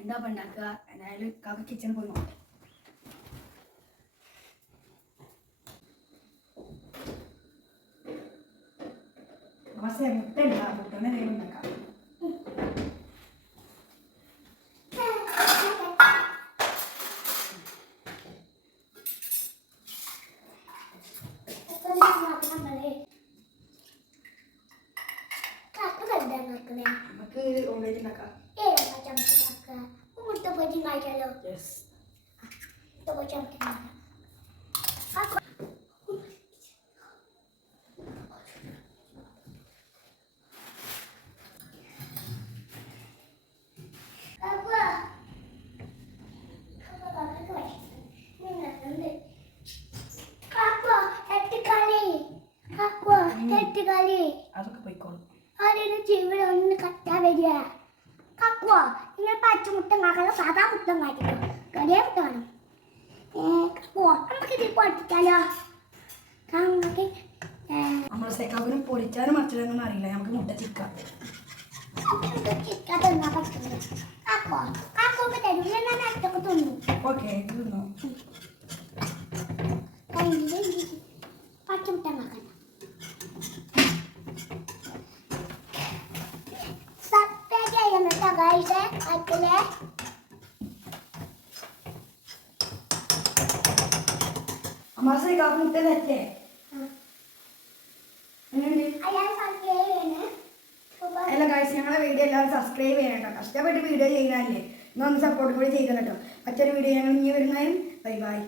എന്താ ഉണ്ടാക്കുക? എന്തായാലും കാക്ക കിച്ചണിൽ പോയി നോക്കാം. മുട്ട ഉണ്ടാക്കാം, മുട്ടനെ ദൈവം ഉണ്ടാക്കാം. നമുക്ക് ഓംലേറ്റ് ഉണ്ടാക്കാം. അതൊക്കെ പോയിക്കോളും. ജീവിതം ഒന്ന് കട്ടാ വരിക. കക്കുവോ നിങ്ങൾ പച്ചമുട്ട ഉണ്ടാക്കാതെ സാധാ മുട്ട ഉണ്ടാക്കിയോ? കറിയ മുട്ട വേണം. കക്കുവോ നമുക്ക് ഇതിൽ പൊട്ടിച്ചാലോ? നമ്മൾ സേക്കാപ്പിന് പൊടിച്ചാലും മറിച്ചിടാനൊന്നും അറിയില്ല. നമുക്ക് മുട്ട ചിക്കാം. ചിക്കാൻ തിന്നാൻ പറ്റുന്നത് കക്കുവോ? കക്കുവൊക്കെ തരും. ഞാൻ അടുത്തൊക്കെ തിന്നു. ഓക്കെ തിന്നോ. പച്ചമുട്ട ഉണ്ടാക്കണം. മുട്ട തെറ്റേ അല്ല ഗൈസ്, ഞങ്ങളെ വീഡിയോ എല്ലാവരും സബ്സ്ക്രൈബ് ചെയ്യണം കേട്ടോ. കഷ്ടപ്പെട്ട് വീഡിയോ ചെയ്യാനല്ലേ, ഇന്നൊന്ന് സപ്പോർട്ട് കൂടി ചെയ്യണം കേട്ടോ. മറ്റൊരു വീഡിയോ ഞങ്ങൾ ഇനി വരുന്നതും ബൈ ബൈ.